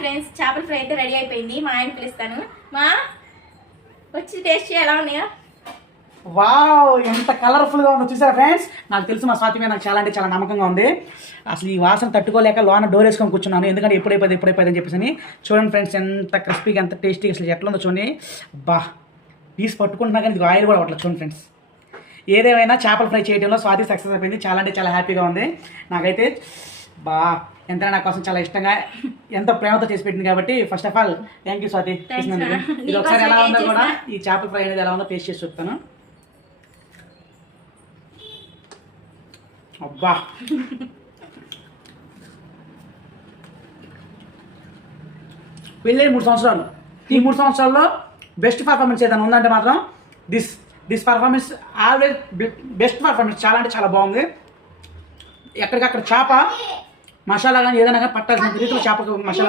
Friends, చేపల fry అయితే ready అయిపోయింది. మా ఆయన పిలుస్తాను. మా వచ్చి టేస్ట్ ఎలా ఉన్నాయా? వావ్, ఎంత కలర్ఫుల్గా ఉందో చూసారా ఫ్రెండ్స్. నాకు తెలుసు మా స్వాతి మీద నాకు చాలా అంటే చాలా నమ్మకంగా ఉంది. అసలు ఈ వాసన తట్టుకోలేక లోన డోర్ వేసుకొని కూర్చున్నాను, ఎందుకంటే ఎప్పుడైపోయింది అని చెప్పేసి. చూడండి ఫ్రెండ్స్, ఎంత క్రిస్పీగా ఎంత టేస్టీగా అసలు ఎట్లా ఉందో చూడండి. బా, పీస్ పట్టుకుంటున్నా కానీ ఇది ఆయిల్ కూడా అట్లా చూడండి ఫ్రెండ్స్. ఏదేమైనా చేపల ఫ్రై చేయడంలో స్వాతి సక్సెస్ అయిపోయింది. చాలా అంటే చాలా హ్యాపీగా ఉంది నాకైతే. బా, ఎంతైనా నా కోసం చాలా ఇష్టంగా ఎంతో ప్రేమతో చేసి పెట్టింది కాబట్టి first of all thank you Swathi. ఇది ఒకసారి ఎలా ఉందో కూడా ఈ చేపల ఫ్రై అనేది ఎలా ఉందో టేస్ట్ చేసి చూస్తాను. అబ్బా, వెళ్ళే 3 సంవత్సరాలు, ఈ 3 సంవత్సరాల్లో బెస్ట్ పర్ఫార్మెన్స్ ఏదైనా ఉందంటే మాత్రం this performance always best performance. చాలా అంటే చాలా బాగుంది. ఎక్కడికక్కడ చేప మసాలా కానీ ఏదైనా కానీ పట్టాల్సిన రీతిలో చేపకు మసాలా